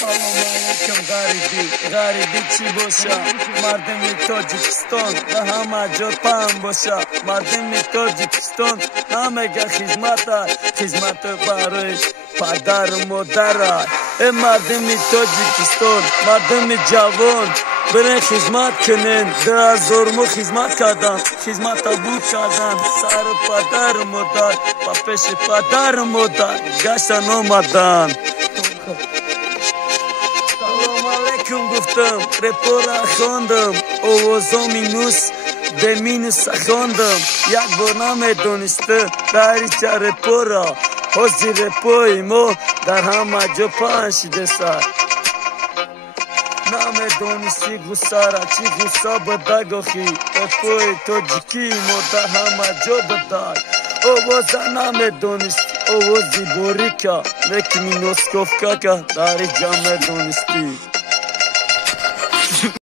سلام علیکم غریبی چی باشه مردم تاجیکستان و همه جا پهم باشه مردم تاجیکستان همه خدمت برای پدر و مادر مردم تاجیکستان مردم جوان برین خدمت کنین 2000 ما خدمت کردن خدمت بود کردن سر پدر و مادر و پیش پدر و مادر گشتن آمدن گفتم رپورا خواندم آوازا مینوس به مینوس خواندم یک بار نمیدونسته در چه رپورا حاضی رپوی ما در همه جا پنشیده سر نمیدونستی غصه را چی غصه بدگاخی رپوی تاجیکی ما در همه جا بدای آوازا نمیدونستی آوازی باریکا لیکن مینوس کفکا که در جا میدونستی